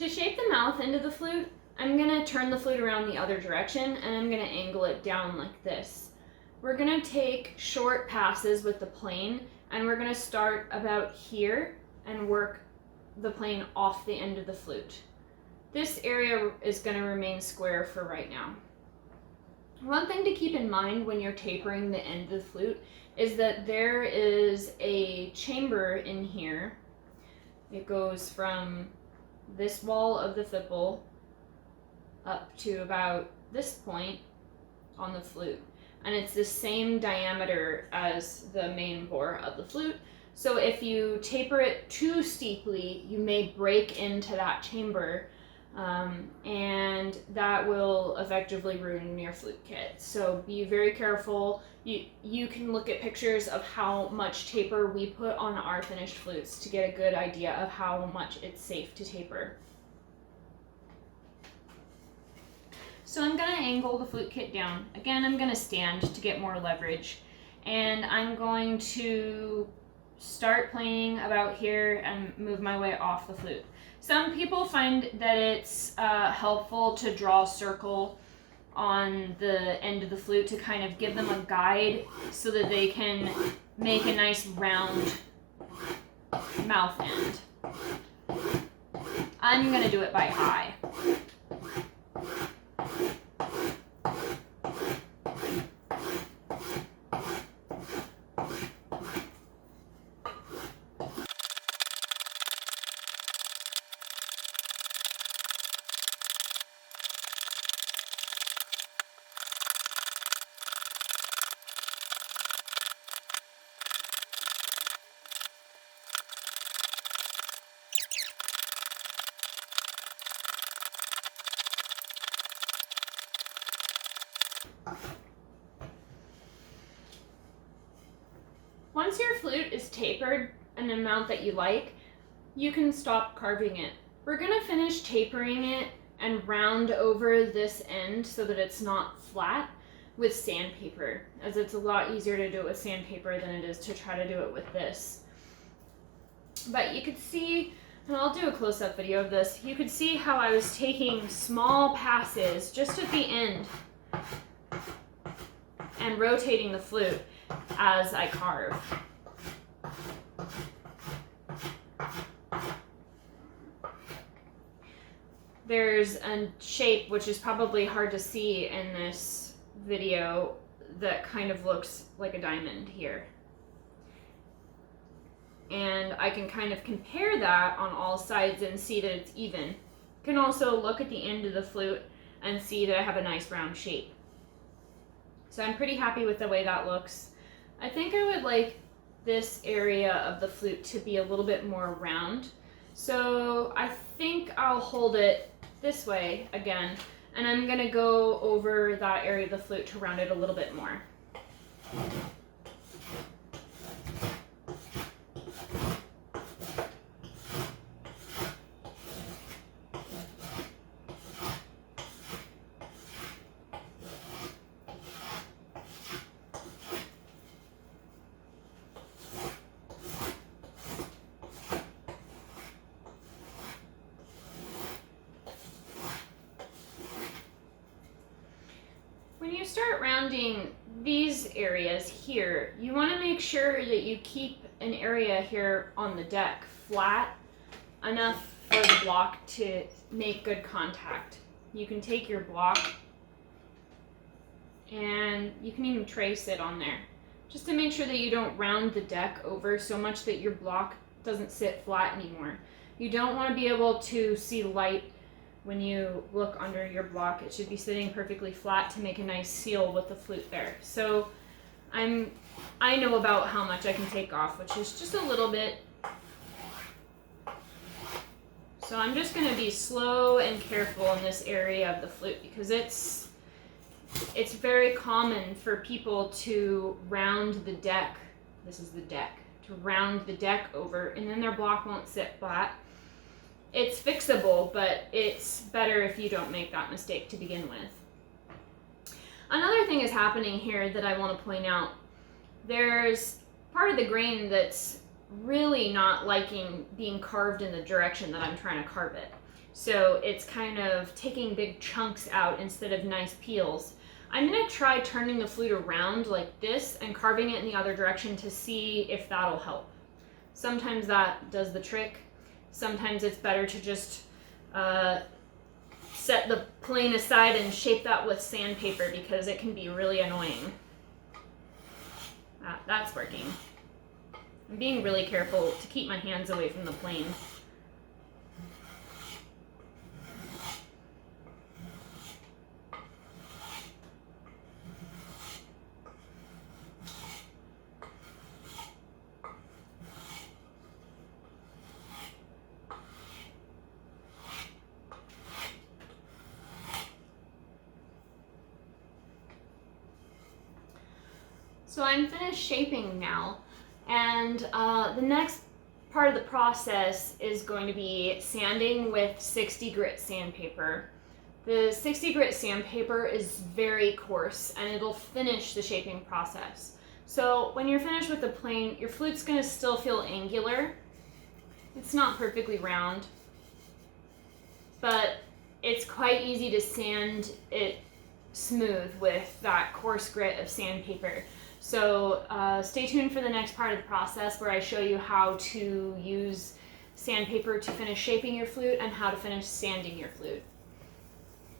To shape the mouth into the flute, I'm going to turn the flute around the other direction and I'm going to angle it down like this. We're going to take short passes with the plane and we're going to start about here and work the plane off the end of the flute. This area is going to remain square for right now. One thing to keep in mind when you're tapering the end of the flute is that there is a chamber in here. It goes from this wall of the fipple up to about this point on the flute. And it's the same diameter as the main bore of the flute. So if you taper it too steeply, you may break into that chamber and that will effectively ruin your flute kit. So be very careful. You can look at pictures of how much taper we put on our finished flutes to get a good idea of how much it's safe to taper. So I'm going to angle the flute kit down. Again, I'm going to stand to get more leverage. And I'm going to start playing about here and move my way off the flute. Some people find that it's helpful to draw a circle on the end of the flute to kind of give them a guide so that they can make a nice round mouth end. I'm going to do it by eye. Once your flute is tapered an amount that you like, you can stop carving it. We're going to finish tapering it and round over this end so that it's not flat with sandpaper, as it's a lot easier to do it with sandpaper than it is to try to do it with this. But you could see, and I'll do a close-up video of this, you could see how I was taking small passes just at the end and rotating the flute as I carve. There's a shape which is probably hard to see in this video that kind of looks like a diamond here. And I can kind of compare that on all sides and see that it's even. You can also look at the end of the flute and see that I have a nice round shape. So I'm pretty happy with the way that looks. I think I would like this area of the flute to be a little bit more round. So I think I'll hold it this way again, and I'm going to go over that area of the flute to round it a little bit more. When you start rounding these areas here, you want to make sure that you keep an area here on the deck flat enough for the block to make good contact. You can take your block and you can even trace it on there, just to make sure that you don't round the deck over so much that your block doesn't sit flat anymore. You don't want to be able to see light when you look under your block. It should be sitting perfectly flat to make a nice seal with the flute there. So I know about how much I can take off, which is just a little bit. So I'm just going to be slow and careful in this area of the flute because it's very common for people to round the deck. This is the deck. To round the deck over, and then their block won't sit flat. It's fixable, but it's better if you don't make that mistake to begin with. Another thing is happening here that I want to point out. There's part of the grain that's really not liking being carved in the direction that I'm trying to carve it. So it's kind of taking big chunks out instead of nice peels. I'm gonna try turning the flute around like this and carving it in the other direction to see if that'll help. Sometimes that does the trick. Sometimes it's better to just set the plane aside and shape that with sandpaper because it can be really annoying. That's working. I'm being really careful to keep my hands away from the plane. So I'm finished shaping now, and the next part of the process is going to be sanding with 60 grit sandpaper. The 60 grit sandpaper is very coarse and it'll finish the shaping process. So when you're finished with the plane, your flute's going to still feel angular. It's not perfectly round, but it's quite easy to sand it smooth with that coarse grit of sandpaper. So stay tuned for the next part of the process where I show you how to use sandpaper to finish shaping your flute and how to finish sanding your flute.